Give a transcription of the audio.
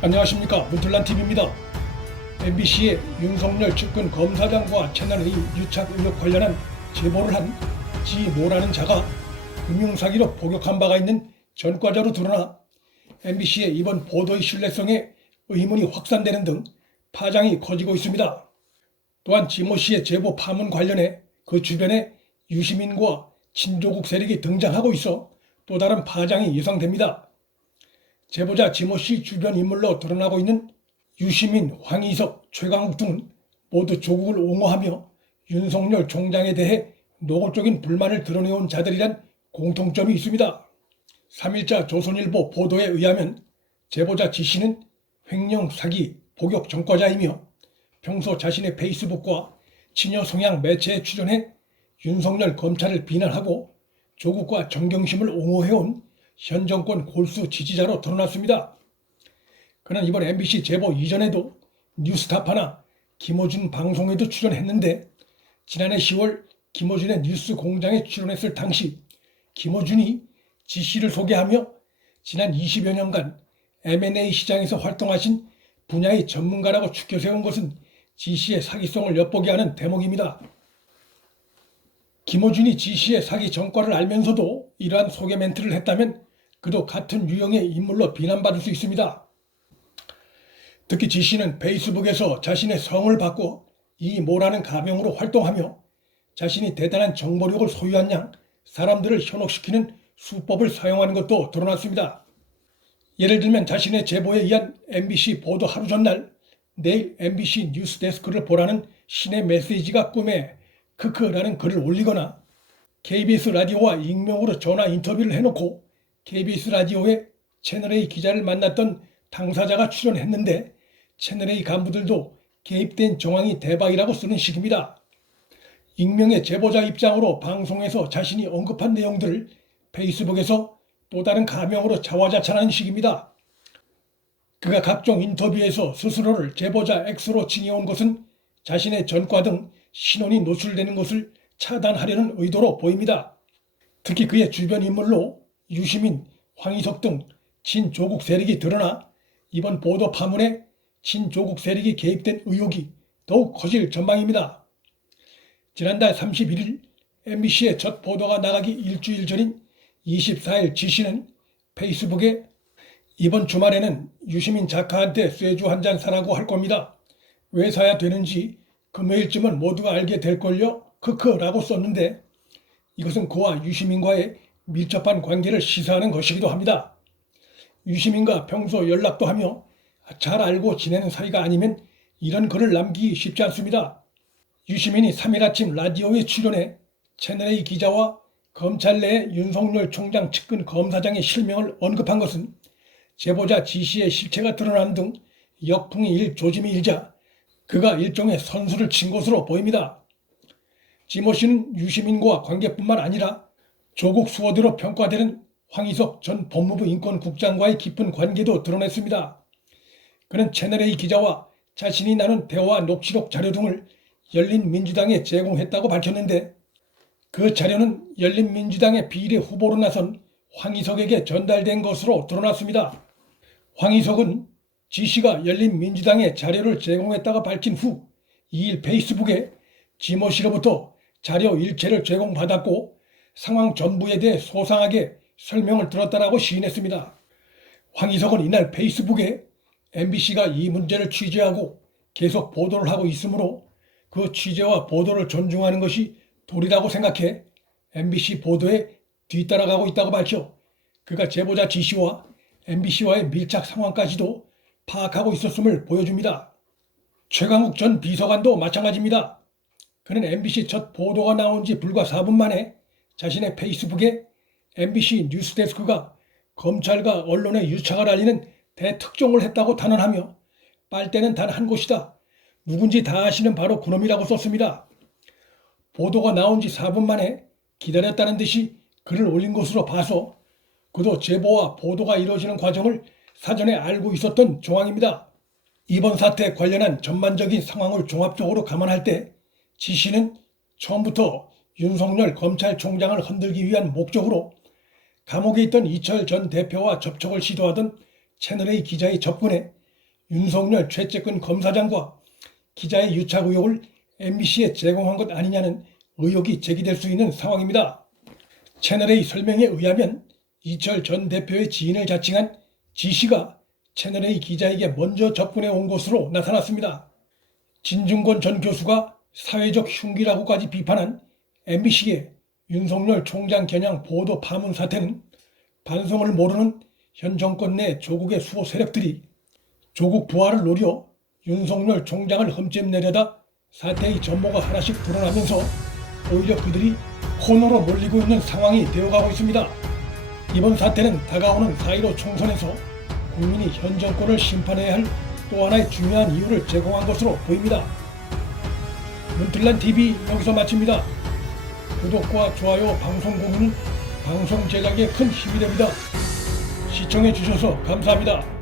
안녕하십니까, 문틀란TV입니다. MBC의 윤석열 측근 검사장과 채널A 유착 의혹 관련한 제보를 한 지모라는 자가 금융사기로 복역한 바가 있는 전과자로 드러나 MBC의 이번 보도의 신뢰성에 의문이 확산되는 등 파장이 커지고 있습니다. 또한 지모 씨의 제보 파문 관련해 그 주변에 유시민과 친조국 세력이 등장하고 있어 또 다른 파장이 예상됩니다. 제보자 지모 씨 주변 인물로 드러나고 있는 유시민, 황희석, 최강욱 등은 모두 조국을 옹호하며 윤석열 총장에 대해 노골적인 불만을 드러내온 자들이란 공통점이 있습니다. 3일자 조선일보 보도에 의하면 제보자 지 씨는 횡령 사기 복역 전과자이며 평소 자신의 페이스북과 친여 성향 매체에 출연해 윤석열 검찰을 비난하고 조국과 정경심을 옹호해온 현 정권 골수 지지자로 드러났습니다. 그는 이번 MBC 제보 이전에도 뉴스타파나 김어준 방송에도 출연했는데 지난해 10월 김어준의 뉴스 공장에 출연했을 당시 김어준이 지 씨를 소개하며 지난 20여 년간 M&A 시장에서 활동하신 분야의 전문가라고 추켜 세운 것은 지 씨의 사기성을 엿보게 하는 대목입니다. 김어준이 지 씨의 사기 전과를 알면서도 이러한 소개 멘트를 했다면 그도 같은 유형의 인물로 비난받을 수 있습니다. 특히 지 씨는 페이스북에서 자신의 성을 바꿔 이모라는 가명으로 활동하며 자신이 대단한 정보력을 소유한 양 사람들을 현혹시키는 수법을 사용하는 것도 드러났습니다. 예를 들면 자신의 제보에 의한 MBC 보도 하루 전날 내일 MBC 뉴스데스크를 보라는 신의 메시지가 꿈에 크크라는 글을 올리거나 KBS 라디오와 익명으로 전화 인터뷰를 해놓고 KBS 라디오에 채널A 기자를 만났던 당사자가 출연했는데 채널A 간부들도 개입된 정황이 대박이라고 쓰는 식입니다. 익명의 제보자 입장으로 방송에서 자신이 언급한 내용들을 페이스북에서 또 다른 가명으로 자화자찬하는 식입니다. 그가 각종 인터뷰에서 스스로를 제보자 X로 칭해온 것은 자신의 전과 등 신원이 노출되는 것을 차단하려는 의도로 보입니다. 특히 그의 주변 인물로 유시민, 황희석 등 친조국 세력이 드러나 이번 보도 파문에 친조국 세력이 개입된 의혹이 더욱 커질 전망입니다. 지난달 31일 MBC의 첫 보도가 나가기 일주일 전인 24일 지 씨는 페이스북에 이번 주말에는 유시민 작가한테 쇠주 한 잔 사라고 할 겁니다. 왜 사야 되는지 금요일쯤은 모두가 알게 될걸요? 크크라고 썼는데 이것은 그와 유시민과의 밀접한 관계를 시사하는 것이기도 합니다. 유시민과 평소 연락도 하며 잘 알고 지내는 사이가 아니면 이런 글을 남기기 쉽지 않습니다. 유시민이 3일 아침 라디오에 출연해 채널A 기자와 검찰 내 윤석열 총장 측근 검사장의 실명을 언급한 것은 제보자 지 씨의 실체가 드러나는 등 역풍이 조짐이 일자 그가 일종의 선수를 친 것으로 보입니다. 지모 씨는 유시민과 관계뿐만 아니라 조국 수호대로 평가되는 황희석 전 법무부 인권국장과의 깊은 관계도 드러냈습니다. 그는 채널A 기자와 자신이 나눈 대화 녹취록 자료 등을 열린민주당에 제공했다고 밝혔는데 그 자료는 열린민주당의 비례 후보로 나선 황희석에게 전달된 것으로 드러났습니다. 황희석은 지 씨가 열린민주당에 자료를 제공했다고 밝힌 후 2일 페이스북에 지모 씨로부터 자료 일체를 제공받았고 상황 전부에 대해 소상하게 설명을 들었다라고 시인했습니다. 황희석은 이날 페이스북에 MBC가 이 문제를 취재하고 계속 보도를 하고 있으므로 그 취재와 보도를 존중하는 것이 도리라고 생각해 MBC 보도에 뒤따라가고 있다고 밝혀 그가 제보자 지 씨와 MBC와의 밀착 상황까지도 파악하고 있었음을 보여줍니다. 최강욱 전 비서관도 마찬가지입니다. 그는 MBC 첫 보도가 나온 지 불과 4분 만에 자신의 페이스북에 MBC 뉴스데스크가 검찰과 언론의 유착을 알리는 대특종을 했다고 단언하며 빨대는 단 한 곳이다. 누군지 다 아시는 바로 그놈이라고 썼습니다. 보도가 나온 지 4분 만에 기다렸다는 듯이 글을 올린 것으로 봐서 그도 제보와 보도가 이루어지는 과정을 사전에 알고 있었던 정황입니다. 이번 사태에 관련한 전반적인 상황을 종합적으로 감안할 때 지 씨는 처음부터 윤석열 검찰총장을 흔들기 위한 목적으로 감옥에 있던 이철 전 대표와 접촉을 시도하던 채널A 기자의 접근에 윤석열 최측근 검사장과 기자의 유착 의혹을 MBC에 제공한 것 아니냐는 의혹이 제기될 수 있는 상황입니다. 채널A 설명에 의하면 이철 전 대표의 지인을 자칭한 지씨가 채널A 기자에게 먼저 접근해 온 것으로 나타났습니다. 진중권 전 교수가 사회적 흉기라고까지 비판한 MBC의 윤석열 총장 겨냥 보도 파문 사태는 반성을 모르는 현 정권 내 조국의 수호 세력들이 조국 부활을 노려 윤석열 총장을 흠집내려다 사태의 전모가 하나씩 드러나면서 오히려 그들이 코너로 몰리고 있는 상황이 되어가고 있습니다. 이번 사태는 다가오는 4.15 총선에서 국민이 현 정권을 심판해야 할 또 하나의 중요한 이유를 제공한 것으로 보입니다. 문틀란TV 여기서 마칩니다. 구독과 좋아요, 방송 공유는 방송 제작에 큰 힘이 됩니다. 시청해 주셔서 감사합니다.